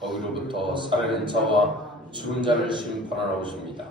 거기로부터 살아있는 자와 죽은 자를 심판하러 오십니다.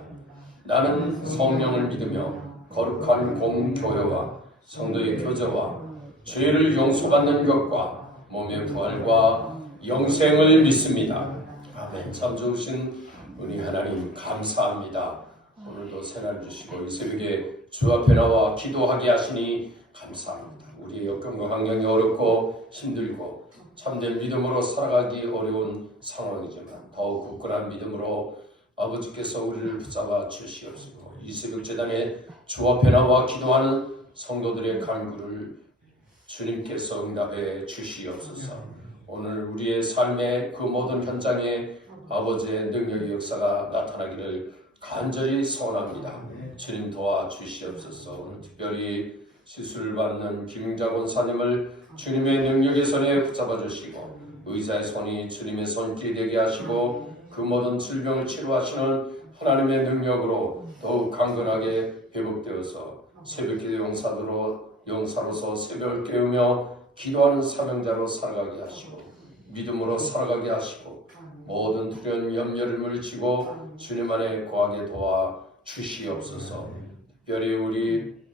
나는 성령을 믿으며 거룩한 공교회와 성도의 교제와 죄를 용서받는 것과 몸의 부활과 영생을 믿습니다. 아멘. 참 좋으신 우리 하나님 감사합니다. 오늘도 새날 주시고 이 새벽에 주 앞에 나와 기도하게 하시니 감사합니다. 우리의 여건과 환경이 어렵고 힘들고 참된 믿음으로 살아가기 어려운 상황이지만 더욱 굳건한 믿음으로 아버지께서 우리를 붙잡아 주시옵소서. 이 새벽 재단에 주 앞에 나와 기도하는 성도들의 간구를 주님께서 응답해 주시옵소서. 오늘 우리의 삶의 그 모든 현장에 아버지의 능력의 역사가 나타나기를 간절히 소원합니다. 주님 도와 주시옵소서. 오늘 특별히 시술 받는 김ing자 권사님을 주님의 능력의 손에 붙잡아 주시고 의사의 손이 주님의 손길이 되게 하시고 그 모든 질병을 치료하시는 하나님의 능력으로 더욱 강건하게 회복되어서 새벽 기도 용사로 용사로서 새벽을 깨우며 기도하는 사명자로 살아가게 하시고 믿음으로 살아가게 하시고 모든 두려운 염려를 물리치고 주님 안에 거하게 도와 주시옵소서. 특별히 우리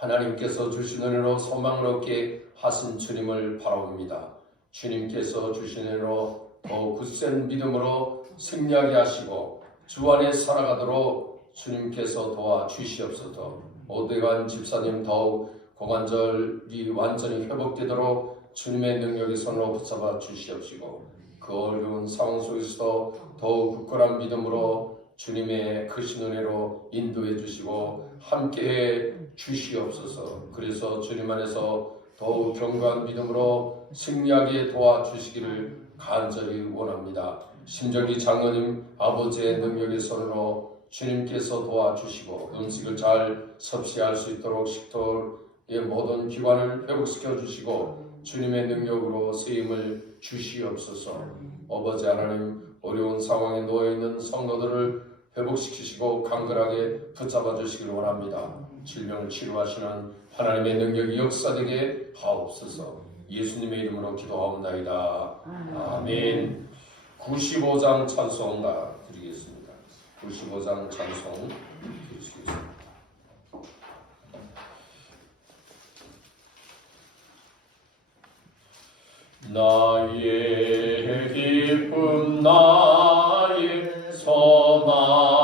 하나님께서 주신 은혜로 소망을 얻게 하신 주님을 바라봅니다. 주님께서 주신 은혜로 더 굳센 믿음으로 승리하게 하시고 주 안에 살아가도록 주님께서 도와 주시옵소서. 오대관 집사님 더욱 고관절이 완전히 회복되도록 주님의 능력의 손으로 붙잡아 주시옵시고 그 어려운 상황 속에서 더욱 굳건한 믿음으로 주님의 크신 은혜로 인도해 주시고 함께해 주시옵소서. 그래서 주님 안에서 더욱 견고한 믿음으로 승리하게 도와주시기를 간절히 원합니다. 심정기 장로님 아버지의 능력의 손으로 주님께서 도와주시고 음식을 잘 섭취할 수 있도록 식도의 모든 기관을 회복시켜 주시고 주님의 능력으로 쓰임을 주시옵소서. 아버지 하나님 어려운 상황에 놓여 있는 성도들을 회복시키시고 강건하게 붙잡아 주시길 원합니다. 질병을 치료하시는 하나님의 능력이 역사되게 하옵소서. 예수님의 이름으로 기도하옵나이다. 아멘. 95장 찬송가 드리겠습니다. 95장 찬송 드리겠습니다. 나의 기쁨 나의 소망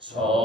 저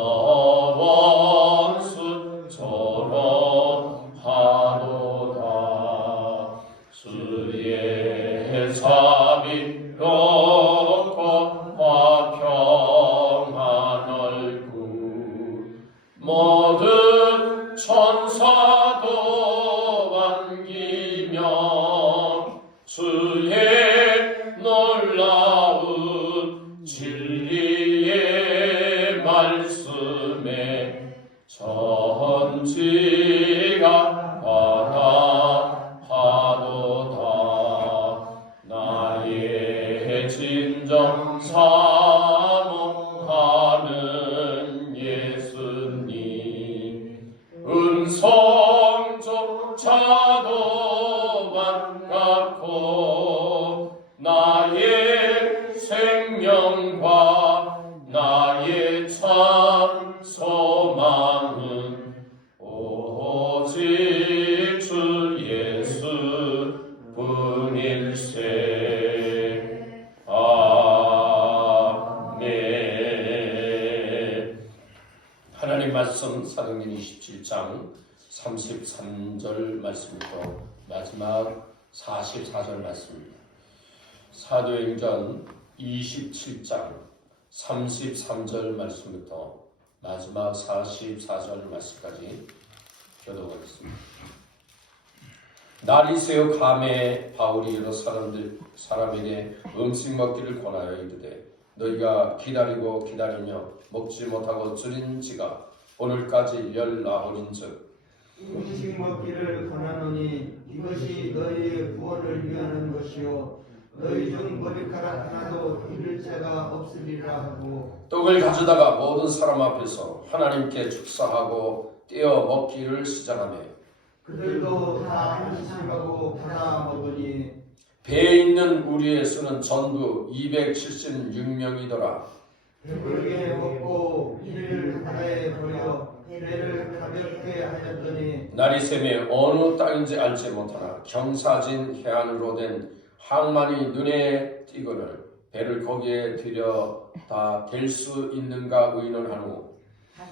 말씀부터 마지막 44절 말씀입니다. 사도행전 27장 33절 말씀부터 마지막 44절 말씀까지 교도하겠습니다. 날이 새어 감에 바울이 여러 사람들 사람에게 음식 먹기를 권하여 이르되 너희가 기다리고 기다리며 먹지 못하고 줄인 지가 오늘까지 열 나흘인즉 음식 먹기를 권하노니 이것이 너희의 구원을 위하는 것이요. 너희 중 머리카락 하나도 잃을 자가 없으리라 하고. 떡을 가져다가 모든 사람 앞에서 하나님께 축사하고 떼어 먹기를 시작하며 그들도 다 한식하고 받아 먹으니 배에 있는 우리의 수는 전부 276명이더라. 배부르게 먹고 이를 바다에 버려 배를 가볍게 하였더니 새매 어느 땅인지 알지 못하나 경사진 해안으로 된 항만이 눈에 띄거늘 배를 거기에 들여다 댈 수 있는가 의논한 후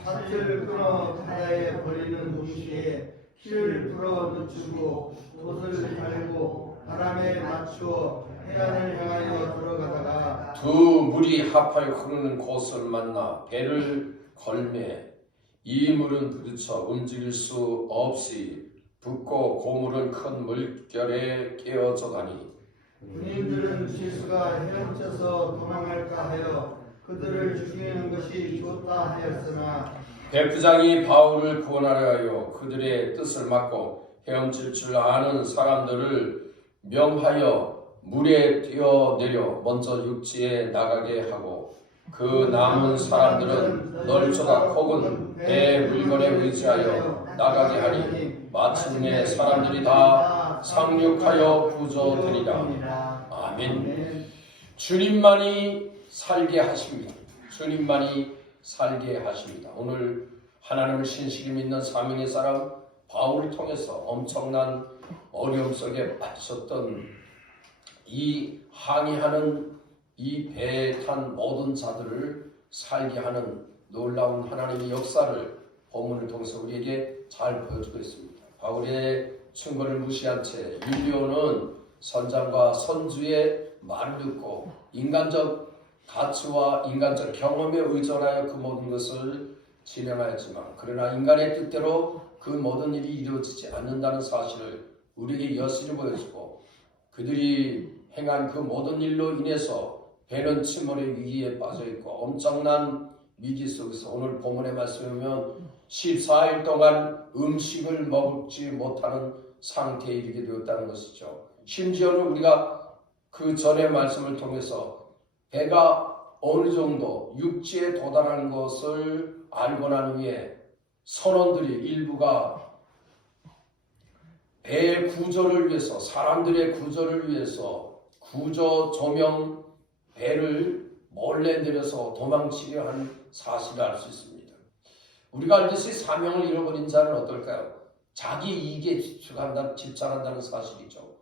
밭을 끊어 바다에 버리는 동시에 키를 풀어 늦추고 돛을 달고 바람에 맞추어 해안을 향하여 들어가다가 두 물이 합하여 흐르는 곳을 만나 배를 걸매 이 물은 부딪혀 움직일 수 없이 붓고 고물은 큰 물결에 깨어져 가니 군인들은 죄수가 헤엄쳐서 도망할까 하여 그들을 죽이는 것이 좋다 하였으나 백부장이 바울을 구원하려 하여 그들의 뜻을 막고 헤엄칠 줄 아는 사람들을 명하여 물에 뛰어내려 먼저 육지에 나가게 하고 그 남은 사람들은 널조각 혹은 배 물건에 의지하여 나가게 하니 마침내 사람들이 다 상륙하여 구조되리라. 아멘. 주님만이 살게 하십니다. 주님만이 살게 하십니다. 오늘 하나님을 신실히 믿는 사명의 사람 바울을 통해서 엄청난 어려움 속에 빠졌던 이 항해하는 이 배에 탄 모든 자들을 살게 하는 놀라운 하나님의 역사를 본문을 통해서 우리에게 잘 보여주고 있습니다. 바울의 충고를 무시한 채 율리오는 선장과 선주의 말을 듣고 인간적 가치와 인간적 경험에 의존하여 그 모든 것을 진행하였지만 그러나 인간의 뜻대로 그 모든 일이 이루어지지 않는다는 사실을 우리에게 여실히 보여주고 그들이 행한 그 모든 일로 인해서 배는 침몰의 위기에 빠져 있고 엄청난 위기 속에서 오늘 본문의 말씀에 보면 14일 동안 음식을 먹지 못하는 상태에 이르게 되었다는 것이죠. 심지어는 우리가 그 전의 말씀을 통해서 배가 어느 정도 육지에 도달하는 것을 알고 난 후에 선원들이 일부가 배의 구조를 위해서 사람들의 구조를 위해서 구조 조명 배를 몰래 내려서 도망치려 한 사실을 알 수 있습니다. 우리가 알듯이 사명을 잃어버린 자는 어떨까요? 자기 이익에 집중한다, 집착한다는 사실이죠.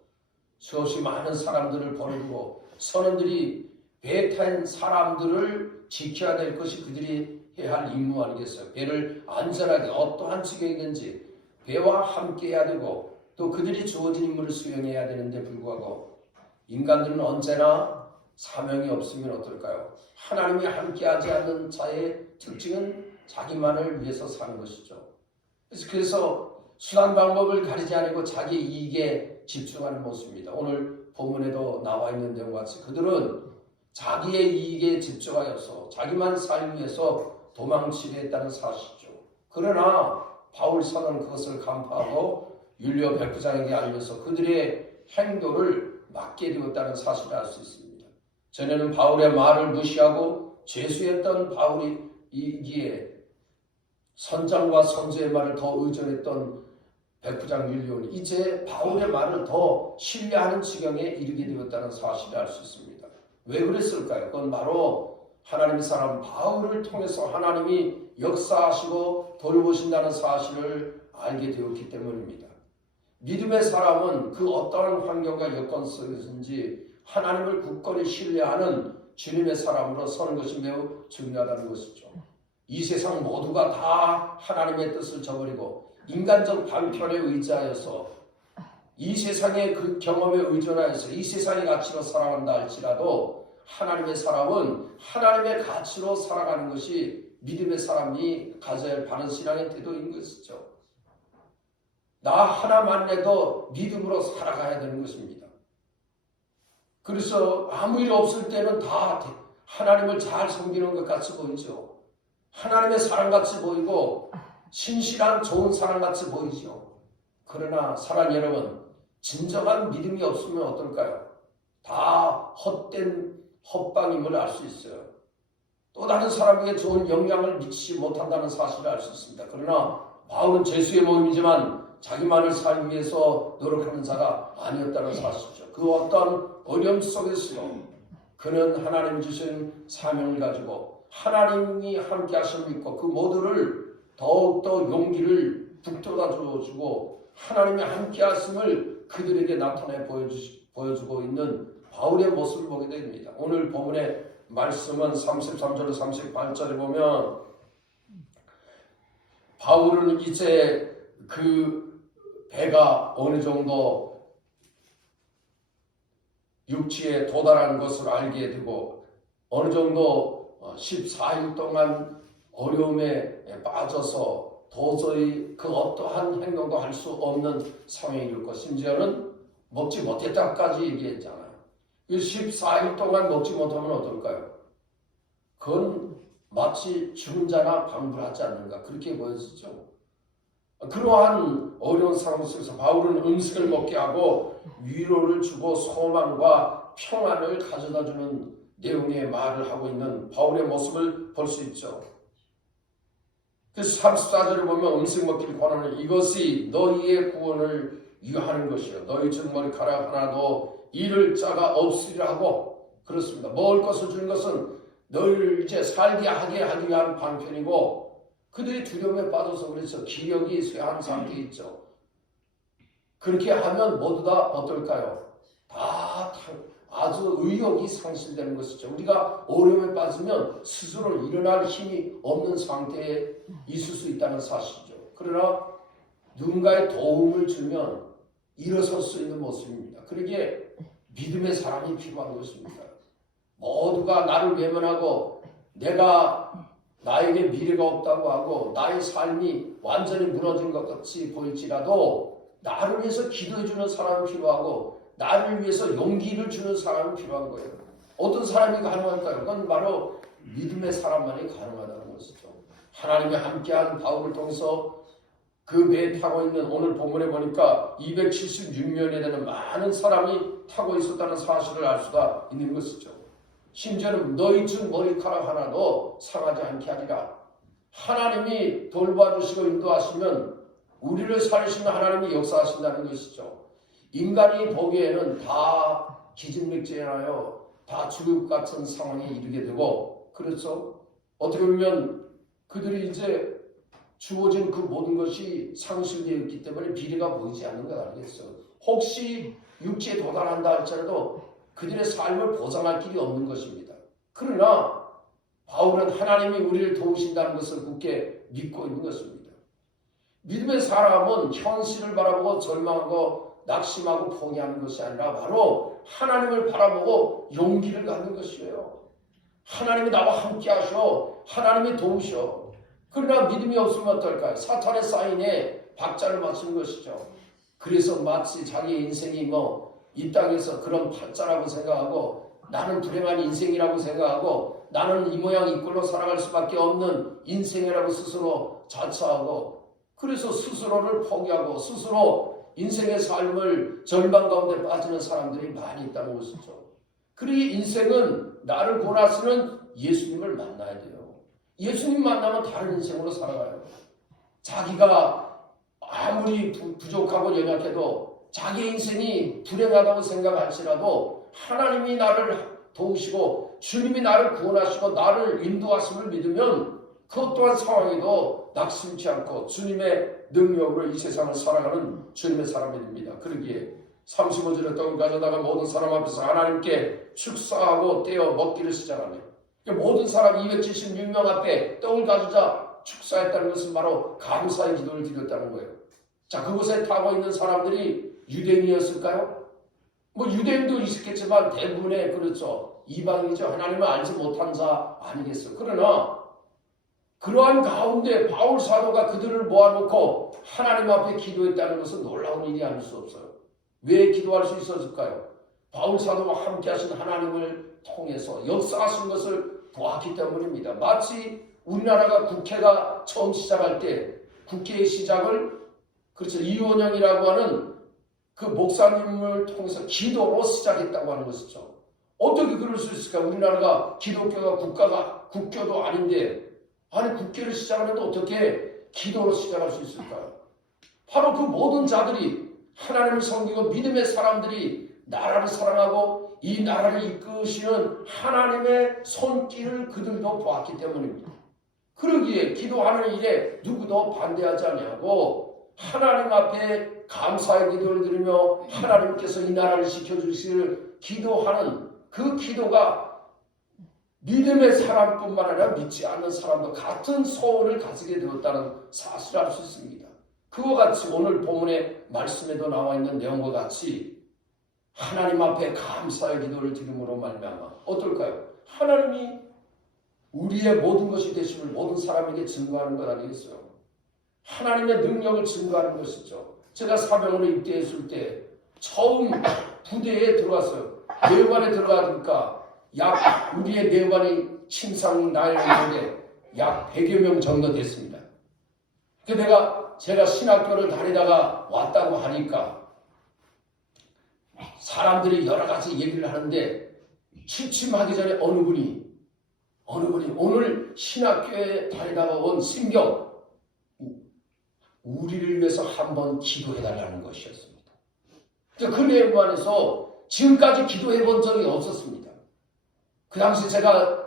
수없이 많은 사람들을 버리고 선원들이 배에 탄 사람들을 지켜야 될 것이 그들이 해야 할 임무 아니겠어요? 배를 안전하게 어떠한 지경이든지 배와 함께 해야 되고 또 그들이 주어진 임무를 수행해야 되는데 불구하고 인간들은 언제나 사명이 없으면 어떨까요? 하나님이 함께하지 않는 자의 특징은 자기만을 위해서 사는 것이죠. 그래서, 수단 방법을 가리지 않고 자기 이익에 집중하는 모습입니다. 오늘 본문에도 나와 있는 내용과 같이 그들은 자기의 이익에 집중하여서 자기만 살기 위해서 도망치려 했다는 사실이죠. 그러나 바울 사는 그것을 간파하고 율리오 백부장에게 알려서 그들의 행동을 막게 되었다는 사실을 알 수 있습니다. 전에는 바울의 말을 무시하고 죄수했던 바울이기에 선장과 선수의 말을 더 의존했던 백부장 율리온이 이제 바울의 말을 더 신뢰하는 지경에 이르게 되었다는 사실을 알 수 있습니다. 왜 그랬을까요? 그건 바로 하나님의 사람 바울을 통해서 하나님이 역사하시고 돌보신다는 사실을 알게 되었기 때문입니다. 믿음의 사람은 그 어떠한 환경과 여건 속에서든지 하나님을 굳건히 신뢰하는 주님의 사람으로 서는 것이 매우 중요하다는 것이죠. 이 세상 모두가 다 하나님의 뜻을 저버리고 인간적 방편에 의지하여서 이 세상의 그 경험에 의존하여서 이 세상의 가치로 살아간다 할지라도 하나님의 사람은 하나님의 가치로 살아가는 것이 믿음의 사람이 가져야 할 바른 신앙의 태도인 것이죠. 나 하나만 내도 믿음으로 살아가야 되는 것입니다. 그래서 아무 일 없을 때는 다 하나님을 잘 섬기는 것 같이 보이죠. 하나님의 사랑같이 보이고 신실한 좋은 사람같이 보이죠. 그러나 사랑 여러분, 진정한 믿음이 없으면 어떨까요? 다 헛된 헛방임을 알 수 있어요. 또 다른 사람에게 좋은 영향을 미치지 못한다는 사실을 알 수 있습니다. 그러나 바울은 죄수의 모임이지만 자기만을 살기 위해서 노력하는 자가 아니었다는 사실이죠. 그 어떤 어려움 속에서도 그는 하나님 주신 사명을 가지고 하나님이 함께 하심을 믿고 그 모두를 더욱더 용기를 북돋아 주어주고 하나님이 함께 하심을 그들에게 나타내 보여주, 보여주고 있는 바울의 모습을 보게 됩니다. 오늘 본문의 말씀은 33절로 38절에 보면 바울은 이제 그 배가 어느 정도 육지에 도달한 것을 알게 되고 어느 정도 14일 동안 어려움에 빠져서 도저히 그 어떠한 행동도 할 수 없는 상황이 이르고 심지어는 먹지 못했다까지 얘기했잖아요. 이 14일 동안 먹지 못하면 어떨까요? 그건 마치 죽은 자나 방불하지 않는가 그렇게 보여지죠. 그러한 어려운 상황 속에서 바울은 음식을 먹게 하고 위로를 주고 소망과 평안을 가져다 주는 내용의 말을 하고 있는 바울의 모습을 볼 수 있죠. 그래서 34절을 보면 음식 먹기를 권하는 이것이 너희의 구원을 유하는 것이요. 너희 중 머리카락 하나도 잃을 자가 없으리라 하고 그렇습니다. 먹을 것을 주는 것은 너희를 이제 살게 하게 하기 위한 방편이고 그들이 두려움에 빠져서 그래서 기력이 쇠한 상태에 있죠. 그렇게 하면 모두 다 어떨까요? 다 아주 의욕이 상실되는 것이죠. 우리가 어려움에 빠지면 스스로 일어날 힘이 없는 상태에 있을 수 있다는 사실이죠. 그러나 누군가의 도움을 주면 일어설 수 있는 모습입니다. 그러기에 믿음의 사람이 필요한 것입니다. 모두가 나를 외면하고 내가 나에게 미래가 없다고 하고 나의 삶이 완전히 무너진 것 같이 보일지라도 나를 위해서 기도해 주는 사람이 필요하고 나를 위해서 용기를 주는 사람이 필요한 거예요. 어떤 사람이 가능할까요? 그건 바로 믿음의 사람만이 가능하다는 것이죠. 하나님이 함께한 바울을 통해서 그 배에 타고 있는 오늘 본문에 보니까 276명에 되는 많은 사람이 타고 있었다는 사실을 알 수가 있는 것이죠. 심지어는 너희 중 머리카락 하나도 상하지 않게 하리라. 하나님이 돌봐주시고 인도하시면 우리를 살리시는 하나님이 역사하신다는 것이죠. 인간이 보기에는 다 기진맥진하여 다것 같은 상황에 이르게 되고 그렇죠. 어떻게 보면 그들이 이제 주어진 그 모든 것이 상실되어 있기 때문에 비리가 보이지 않는 것 아니겠어. 혹시 육지에 도달한다 할지라도 그들의 삶을 보장할 길이 없는 것입니다. 그러나 바울은 하나님이 우리를 도우신다는 것을 굳게 믿고 있는 것입니다. 믿음의 사람은 현실을 바라보고 절망하고 낙심하고 포기하는 것이 아니라 바로 하나님을 바라보고 용기를 갖는 것이에요. 하나님이 나와 함께 하셔. 하나님이 도우셔. 그러나 믿음이 없으면 어떨까요? 사탄의 사인에 박자를 맞추는 것이죠. 그래서 마치 자기 인생이 뭐 이 땅에서 그런 팔자라고 생각하고 나는 불행한 인생이라고 생각하고 나는 이 모양 이 꼴로 살아갈 수밖에 없는 인생이라고 스스로 자처하고 그래서 스스로를 포기하고 스스로 인생의 삶을 절망 가운데 빠지는 사람들이 많이 있다는 것이죠. 그러니 인생은 나를 고라스는 예수님을 만나야 돼요. 예수님 만나면 다른 인생으로 살아가요. 자기가 아무리 부, 부족하고 연약해도 자기 인생이 불행하다고 생각할지라도 하나님이 나를 도우시고 주님이 나를 구원하시고 나를 인도하심을 믿으면 그것 또한 상황에도 낙심치 않고 주님의 능력으로 이 세상을 살아가는 주님의 사람이 됩니다. 그러기에 35절에 떡을 가져다가 모든 사람 앞에서 하나님께 축사하고 떼어 먹기를 시작하며 모든 사람 276명 앞에 떡을 가져다 축사했다는 것은 바로 감사의 기도를 드렸다는 거예요. 자, 그곳에 타고 있는 사람들이 유대인이었을까요? 뭐 유대인도 있었겠지만 대부분의 그렇죠. 이방이죠. 하나님을 알지 못한 자 아니겠어요. 그러나 그러한 가운데 바울 사도가 그들을 모아놓고 하나님 앞에 기도했다는 것은 놀라운 일이 아닐 수 없어요. 왜 기도할 수 있었을까요? 바울 사도와 함께 하신 하나님을 통해서 역사하신 것을 보았기 때문입니다. 마치 우리나라가 국회가 처음 시작할 때 국회의 시작을 그렇죠. 이원영이라고 하는 그 목사님을 통해서 기도로 시작했다고 하는 것이죠. 어떻게 그럴 수 있을까? 우리나라가 기독교가 국가가 국교도 아닌데 아니 국회를 시작하는데 어떻게 기도로 시작할 수 있을까요? 바로 그 모든 자들이 하나님을 섬기고 믿음의 사람들이 나라를 사랑하고 이 나라를 이끄시는 하나님의 손길을 그들도 보았기 때문입니다. 그러기에 기도하는 일에 누구도 반대하지 아니하고 하나님 앞에 감사의 기도를 드리며 하나님께서 이 나라를 지켜주시기를 기도하는 그 기도가 믿음의 사람뿐만 아니라 믿지 않는 사람도 같은 소원을 가지게 되었다는 사실을 알 수 있습니다. 그와 같이 오늘 본문의 말씀에도 나와 있는 내용과 같이 하나님 앞에 감사의 기도를 드림으로 말미암아 어떨까요? 하나님이 우리의 모든 것이 되심을 모든 사람에게 증거하는 것 아니겠어요? 하나님의 능력을 증거하는 것이죠. 제가 사병으로 입대했을 때 처음 부대에 들어왔어요. 내관에 들어가니까 약 우리의 내관이 침상 나였는데 약 100여 명 정도 됐습니다. 그 내가 제가 신학교를 다니다가 왔다고 하니까 사람들이 여러 가지 얘기를 하는데 취침하기 전에 어느 분이 어느 분이 오늘 신학교에 다니다가 온 신경 우리를 위해서 한번 기도해달라는 것이었습니다. 그 내용 안에서 지금까지 기도해 본 적이 없었습니다. 그 당시 제가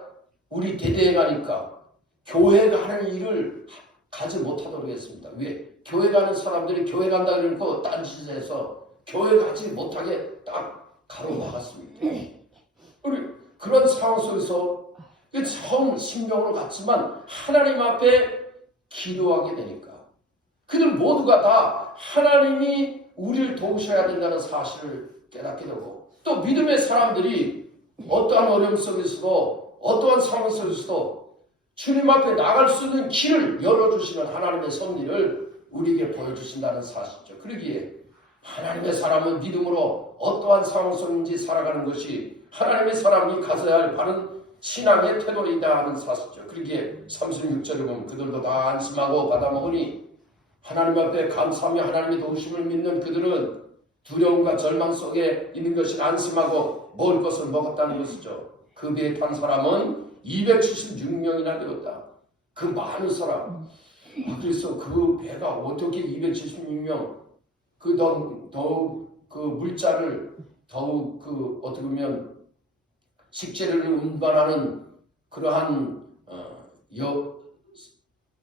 우리 대대에 가니까 교회 가는 일을 가지 못하도록 했습니다. 왜? 교회 가는 사람들이 교회 간다 그러고 딴짓해서 교회 가지 못하게 딱 가로막았습니다. 우리 그런 상황 속에서 처음 신경으로 갔지만 하나님 앞에 기도하게 되니까 그들 모두가 다 하나님이 우리를 도우셔야 된다는 사실을 깨닫게 되고 또 믿음의 사람들이 어떠한 어려움 속에서도 어떠한 상황 속에서도 주님 앞에 나갈 수 있는 길을 열어주시는 하나님의 섭리를 우리에게 보여주신다는 사실이죠. 그러기에 하나님의 사람은 믿음으로 어떠한 상황 속인지 살아가는 것이 하나님의 사람이 가져야 할 바른 신앙의 태도이다 하는 사실이죠. 그러기에 36절에 보면 그들도 다 안심하고 받아먹으니 하나님 앞에 감사하며 하나님의 도우심을 믿는 그들은 두려움과 절망 속에 있는 것이 안심하고 먹을 것을 먹었다는 것이죠. 그 배에 탄 사람은 276명이나 되었다. 그 많은 사람. 그래서 그 배가 어떻게 276명 그 더욱 더욱 그 물자를 더욱 그 어떻게 보면 식재료를 운반하는 그러한 어, 여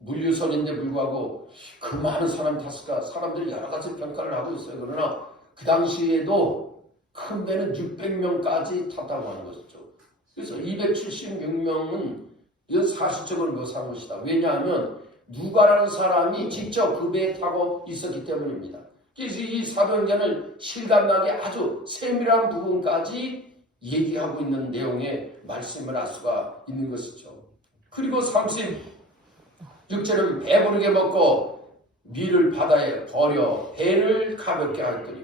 물류선인데 불구하고 그 많은 사람이 탔을까 사람들이 여러 가지 평가를 하고 있어요. 그러나 그 당시에도 큰 배는 600명까지 탔다고 하는 것이죠. 그래서 276명은 이건 사실적으로 묘사한 것이다. 왜냐하면 누가라는 사람이 직접 그 배에 타고 있었기 때문입니다. 그래서 이 사도행전을 실감나게 아주 세밀한 부분까지 얘기하고 있는 내용의 말씀을 알 수가 있는 것이죠. 그리고 36절은 배부르게 먹고 밀을 바다에 버려 배를 가볍게 하였더니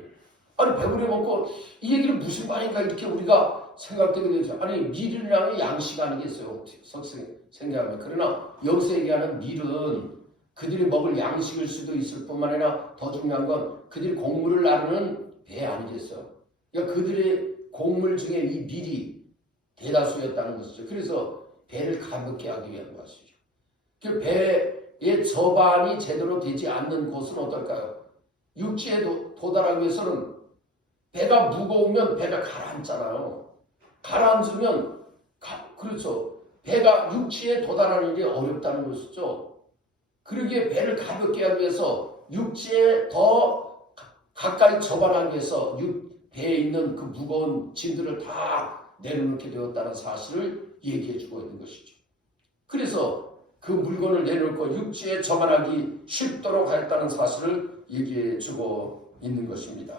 아니 배부르게 먹고 이 얘기는 무슨 말인가 이렇게 우리가 생각되게 되죠. 아니 밀이라는 양식 아니겠어요? 석생 생각하면 그러나 여기서 얘기하는 밀은 그들이 먹을 양식일 수도 있을 뿐만 아니라 더 중요한 건 그들이 곡물을 나르는 배 아니겠어요? 그러니까 그들의 곡물 중에 이 밀이 대다수였다는 것이죠. 그래서 배를 가볍게 하기 위한 것이죠. 그 배의 저반이 제대로 되지 않는 곳은 어떨까요? 육지에 도, 도달하기 위해서는 배가 무거우면 배가 가라앉잖아요. 가라앉으면 가- 그렇죠. 배가 육지에 도달하는 일이 어렵다는 것이죠. 그러기에 배를 가볍게 하기 위해서 육지에 더 가- 가까이 접안하기 위해서 육, 배에 있는 그 무거운 짐들을 다 내려놓게 되었다는 사실을 얘기해 주고 있는 것이죠. 그래서 그 물건을 내려놓고 육지에 접안하기 쉽도록 하였다는 사실을 얘기해 주고 있는 것입니다.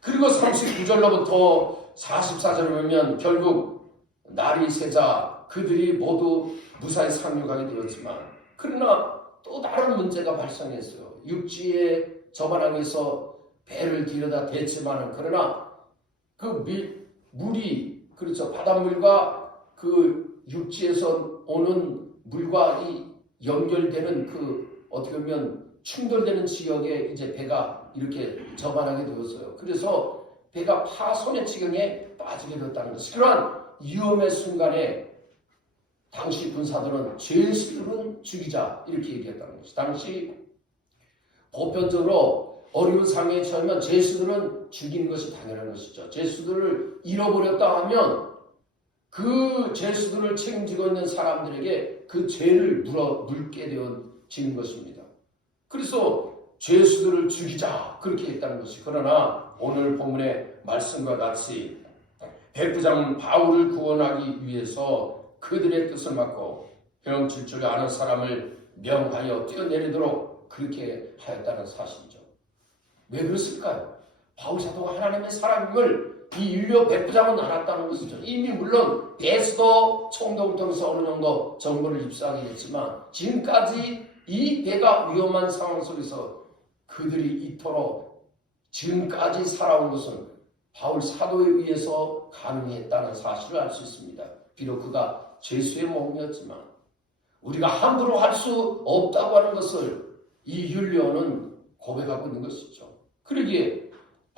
그리고 39절로부터 44절을 보면 결국 날이 새자 그들이 모두 무사히 상륙하게 되었지만 그러나 또 다른 문제가 발생했어요. 육지에 저반항에서 배를 들여다 댔지만은 그러나 그 밀, 물이 그렇죠 바닷물과 그 육지에서 오는 물과 이 연결되는 그 어떻게 보면 충돌되는 지역에 이제 배가 이렇게 접안하게 되었어요. 그래서 배가 파손의 지경에 빠지게 되었다는 것이 그러한 위험의 순간에 당시 군사들은 죄수들은 죽이자 이렇게 얘기했다는 것이 당시 보편적으로 어려운 상황에 처하면 죄수들은 죽이는 것이 당연한 것이죠. 죄수들을 잃어버렸다 하면 그 죄수들을 책임지고 있는 사람들에게 그 죄를 물어 물게 되어지는 것입니다. 그래서 죄수들을 죽이자 그렇게 했다는 것이 그러나 오늘 본문의 말씀과 같이 백부장은 바울을 구원하기 위해서 그들의 뜻을 막고 헤엄칠 줄 아는 사람을 명하여 뛰어내리도록 그렇게 하였다는 사실이죠. 왜 그랬을까요? 바울 사도가 하나님의 사람임을 이 율료 백부장은 알았다는 것이죠. 이미 물론 배수도 총독을 통해서 어느 정도 정보를 입수하게 됐지만 지금까지 이 배가 위험한 상황 속에서 그들이 이토록 지금까지 살아온 것은 바울 사도에 의해서 가능했다는 사실을 알 수 있습니다. 비록 그가 죄수의 몸이었지만 우리가 함부로 할 수 없다고 하는 것을 이 율료는 고백하고 있는 것이죠. 그러기에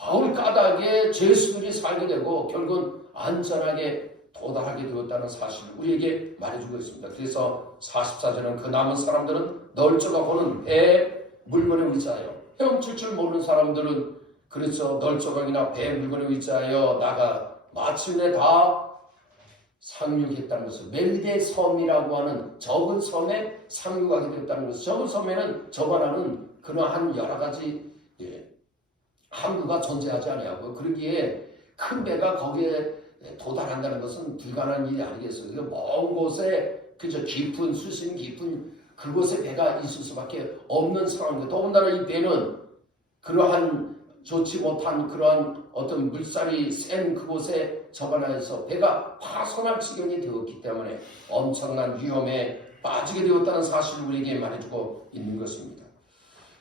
바울 까닭에 죄수들이 살게 되고 결국은 안전하게 도달하게 되었다는 사실을 우리에게 말해주고 있습니다. 그래서 44절은 그 남은 사람들은 널쩍아 보는 배 물건에 의지하여 헤엄칠 줄 모르는 사람들은 그래서 널조각이나 배 물건에 의지하여 나가 마침내 다 상륙했다는 것을 멜데 섬이라고 하는 적은 섬에 상륙하게 됐다는 것을 적은 섬에는 저반하는 그러한 여러 가지 예, 항구가 존재하지 아니하고 그러기에 큰 배가 거기에 도달한다는 것은 불가능한 일이 아니겠어요. 그먼 곳에 그저 깊은 수심 깊은 그곳에 배가 있을 수밖에 없는 상황인데 더군다나 이 배는 그러한 좋지 못한 그러한 어떤 물살이 센 그곳에 접안하여서 배가 파손할 지경이 되었기 때문에 엄청난 위험에 빠지게 되었다는 사실을 우리에게 말해주고 있는 것입니다.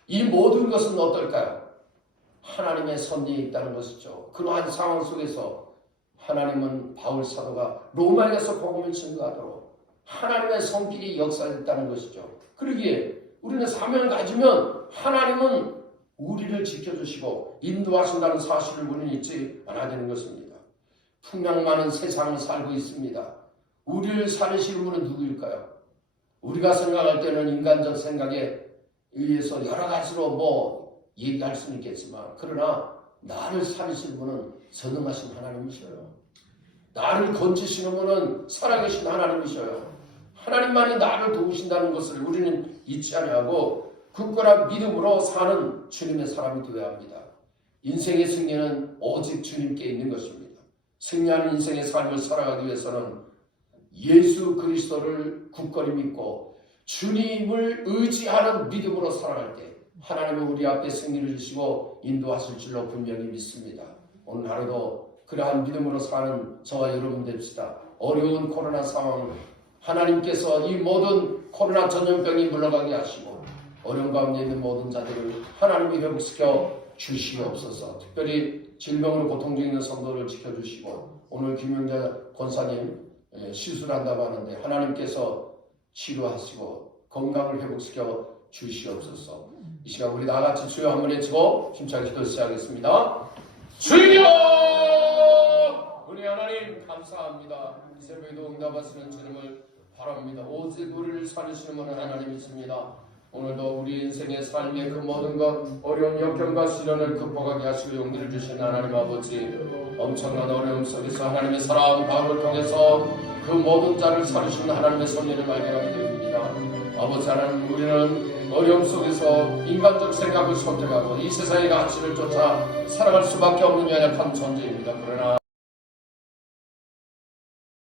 이 모든 것은 어떨까요? 하나님의 섭리에 있다는 것이죠. 그러한 상황 속에서 하나님은 바울 사도가 로마에 가서 복음을 증거하도록 하나님의 손길이 역사했다는 것이죠. 그러기에 우리는 사명을 가지면 하나님은 우리를 지켜주시고 인도하신다는 사실을 우리는 잊지 않아야 되는 것입니다. 풍랑 많은 세상을 살고 있습니다. 우리를 살리시는 분은 누구일까요? 우리가 생각할 때는 인간적 생각에 의해서 여러 가지로 뭐 얘기할 수는 있겠지만 그러나 나를 살리시는 분은 선능하신 하나님이셔요. 나를 건지시는 분은 살아계신 하나님이셔요. 하나님만이 나를 도우신다는 것을 우리는 잊지 아니하고 굳건한 믿음으로 사는 주님의 사람이 되어야 합니다. 인생의 승리는 오직 주님께 있는 것입니다. 승리하는 인생의 삶을 살아가기 위해서는 예수 그리스도를 굳건히 믿고 주님을 의지하는 믿음으로 살아갈 때 하나님은 우리 앞에 승리를 주시고 인도하실 줄로 분명히 믿습니다. 오늘 하루도 그러한 믿음으로 사는 저와 여러분 됩시다. 어려운 코로나 상황 하나님께서 이 모든 코로나 전염병이 물러가게 하시고 어려운 가운데 있는 모든 자들을 하나님이 회복시켜 주시옵소서. 특별히 질병으로 고통 중에 있는 성도를 지켜주시고 오늘 김영자 권사님 예, 시술한다고 하는데 하나님께서 치료하시고 건강을 회복시켜 주시옵소서. 이 시간 우리 다 같이 주여 한번 외치고 힘차게 기도 시작하겠습니다. 주여 은혜 하나님 감사합니다. 이 새벽에도 응답하시는 주님을 바랍니다. 오직 우리를 살리시는 분은 하나님이십니다. 오늘도 우리 인생의 삶의 그 모든 것 어려운 역경과 시련을 극복하게 하시고 용기를 주신 하나님 아버지 엄청난 어려움 속에서 하나님의 사랑 바울을 통해서 그 모든 자를 살리시는 하나님의 섭리를 발견하게 됩니다. 아버지 하나님 우리는 어려움 속에서 인간적 생각을 선택하고 이 세상의 가치를 쫓아 살아갈 수밖에 없는 연약한 존재입니다. 그러나